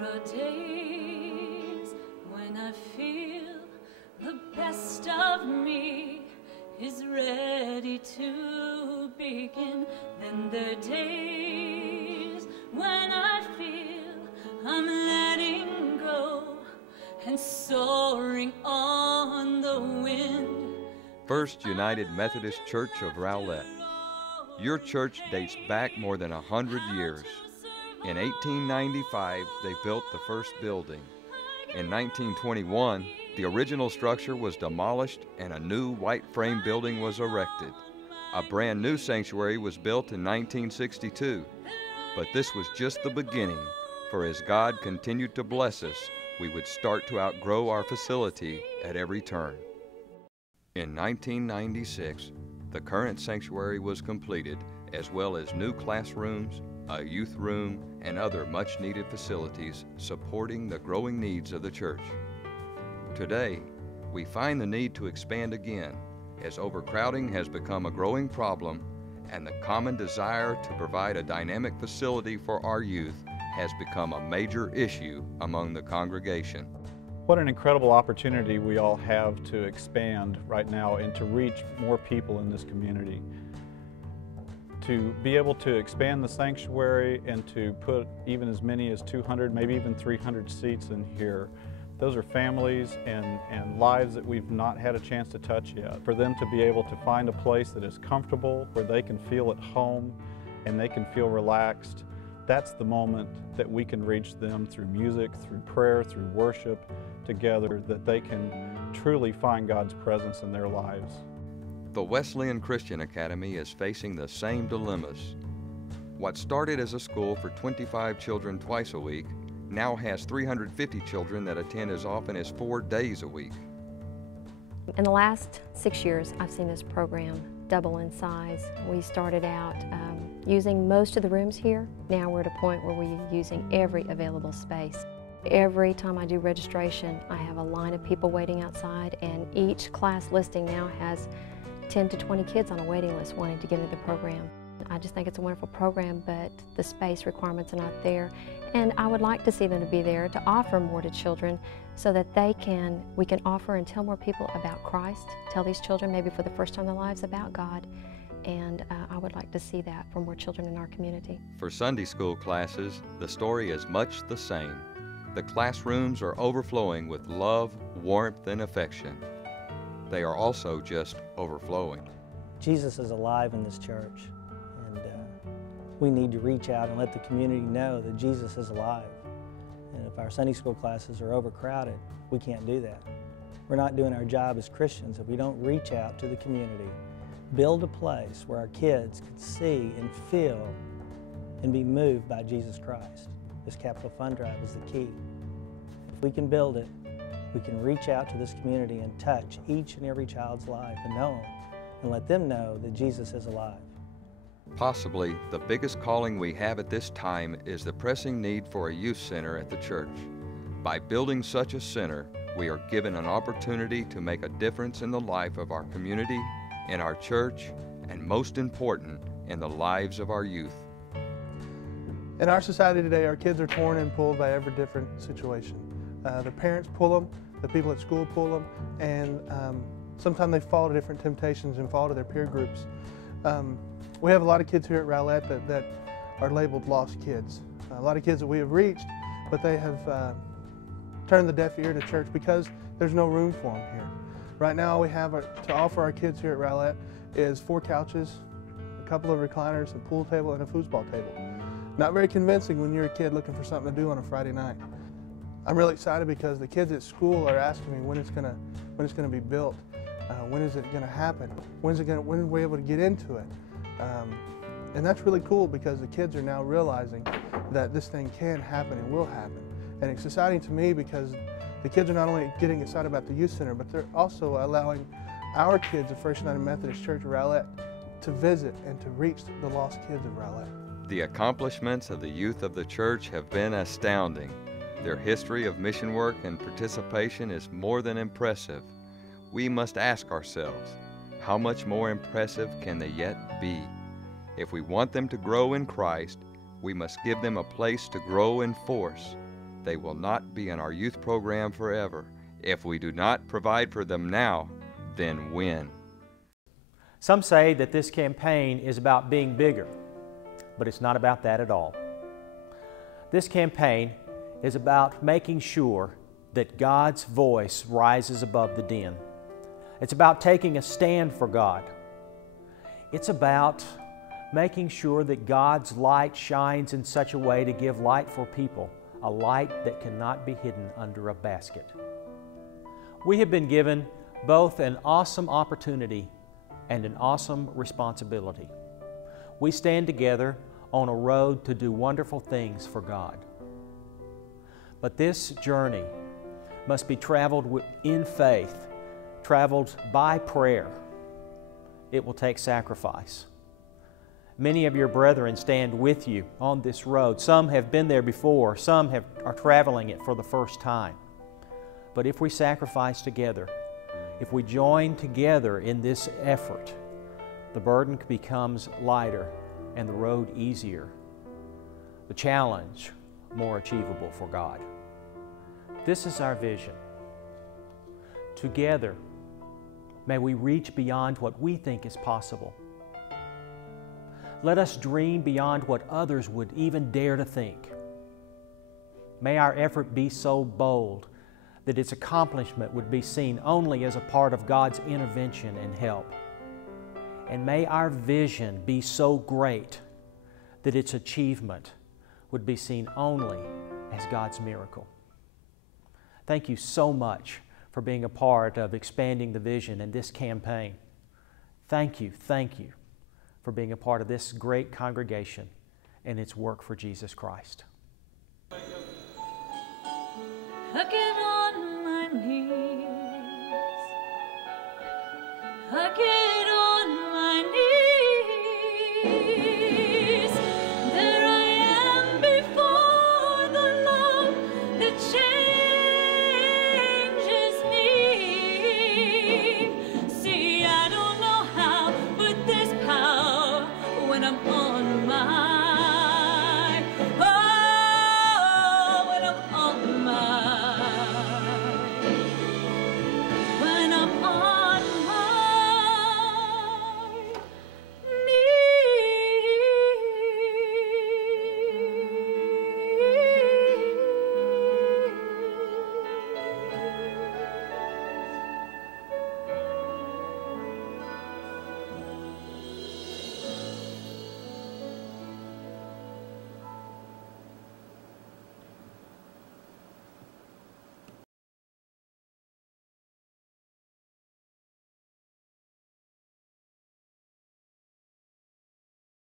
are days when I feel the best of me is ready to begin. Then there are days when I feel I'm letting go and soaring on the wind. First United Methodist Church of Rowlett. Your church dates back more than 100 years. In 1895, they built the first building. In 1921, the original structure was demolished and a new white frame building was erected. A brand new sanctuary was built in 1962. But this was just the beginning, for as God continued to bless us, we would start to outgrow our facility at every turn. In 1996, the current sanctuary was completed, as well as new classrooms, a youth room, and other much-needed facilities supporting the growing needs of the church. Today, we find the need to expand again, as overcrowding has become a growing problem, and the common desire to provide a dynamic facility for our youth has become a major issue among the congregation. What an incredible opportunity we all have to expand right now and to reach more people in this community. To be able to expand the sanctuary and to put even as many as 200, maybe even 300 seats in here. Those are families and lives that we've not had a chance to touch yet. For them to be able to find a place that is comfortable, where they can feel at home and they can feel relaxed, that's the moment that we can reach them through music, through prayer, through worship together, that they can truly find God's presence in their lives. The Wesleyan Christian Academy is facing the same dilemmas. What started as a school for 25 children twice a week now has 350 children that attend as often as 4 days a week. In the last 6 years, I've seen this program double in size. We started out using most of the rooms here. Now we're at a point where we're using every available space. Every time I do registration, I have a line of people waiting outside, and each class listing now has 10 to 20 kids on a waiting list wanting to get into the program. I just think it's a wonderful program, but the space requirements are not there. And I would like to see them to be there to offer more to children so that we can offer and tell more people about Christ, tell these children maybe for the first time in their lives about God. And I would like to see that for more children in our community. For Sunday school classes, the story is much the same. The classrooms are overflowing with love, warmth, and affection. They are also just overflowing. Jesus is alive in this church, and we need to reach out and let the community know that Jesus is alive. And if our Sunday school classes are overcrowded, we can't do that. We're not doing our job as Christians if we don't reach out to the community, build a place where our kids can see and feel and be moved by Jesus Christ. This Capital Fund Drive is the key. If we can build it, we can reach out to this community and touch each and every child's life and know them and let them know that Jesus is alive. Possibly the biggest calling we have at this time is the pressing need for a youth center at the church. By building such a center, we are given an opportunity to make a difference in the life of our community, in our church, and most important, in the lives of our youth. In our society today, our kids are torn and pulled by every different situation. Their parents pull them, the people at school pull them, and sometimes they fall to different temptations and fall to their peer groups. We have a lot of kids here at Rowlett that are labeled lost kids. A lot of kids that we have reached, but they have turned the deaf ear to church because there's no room for them here. Right now, all we have to offer our kids here at Rowlett is 4 couches, a couple of recliners, a pool table, and a foosball table. Not very convincing when you're a kid looking for something to do on a Friday night. I'm really excited because the kids at school are asking me when it's gonna be built, when is it gonna happen, when are we able to get into it, and that's really cool because the kids are now realizing that this thing can happen and will happen, and it's exciting to me because the kids are not only getting excited about the youth center, but they're also allowing our kids at First United Methodist Church of Rowlett to visit and to reach the lost kids of Rowlett. The accomplishments of the youth of the church have been astounding. Their history of mission work and participation is more than impressive. We must ask ourselves, how much more impressive can they yet be? If we want them to grow in Christ, we must give them a place to grow in force. they will not be in our youth program forever. If we do not provide for them now, then when? Some say that this campaign is about being bigger, but it's not about that at all. This campaign is about making sure that God's voice rises above the din. It's about taking a stand for God. It's about making sure that God's light shines in such a way to give light for people, a light that cannot be hidden under a basket. We have been given both an awesome opportunity and an awesome responsibility. We stand together on a road to do wonderful things for God. But this journey must be traveled in faith, traveled by prayer. It will take sacrifice. Many of your brethren stand with you on this road. Some have been there before, some are traveling it for the first time. But if we sacrifice together, if we join together in this effort, the burden becomes lighter and the road easier, the challenge more achievable for God. This is our vision. Together, may we reach beyond what we think is possible. Let us dream beyond what others would even dare to think. May our effort be so bold that its accomplishment would be seen only as a part of God's intervention and help. And may our vision be so great that its achievement would be seen only as God's miracle. Thank you so much for being a part of expanding the vision in this campaign. Thank you for being a part of this great congregation and its work for Jesus Christ. I get on my knees. I get